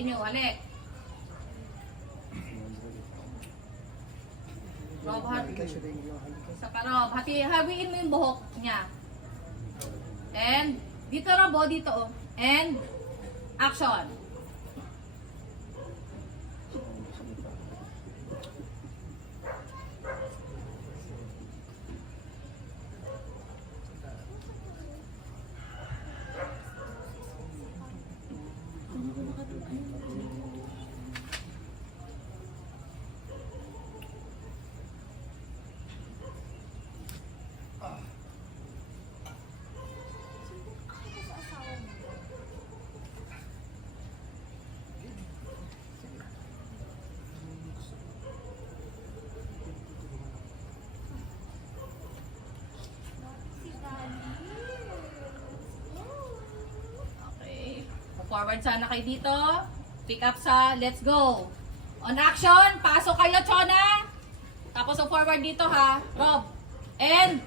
Inyo, alik. Rob, hawiin mo yung buhok niya. And, dito Rob, dito. And, action. Forward sana kayo dito. Pick up sa let's go. On action, pasok kayo, Chona. Tapos forward dito ha, Rob. And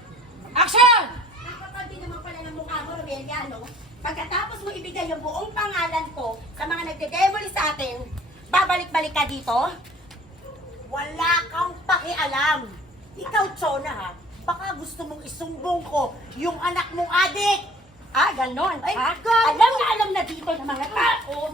action! Nakakapagdi naman pala ng mukha mo, Romelia, no? Pagkatapos mo ibigay yung buong pangalan ko sa mga nagde-demoli sa atin, babalik-balik ka dito? Wala kang pakialam. Ikaw, Chona, ha? Baka gusto mong isumbong ko yung anak mong adik. Ah, ganon. Ay, alam na dito ng mga tao.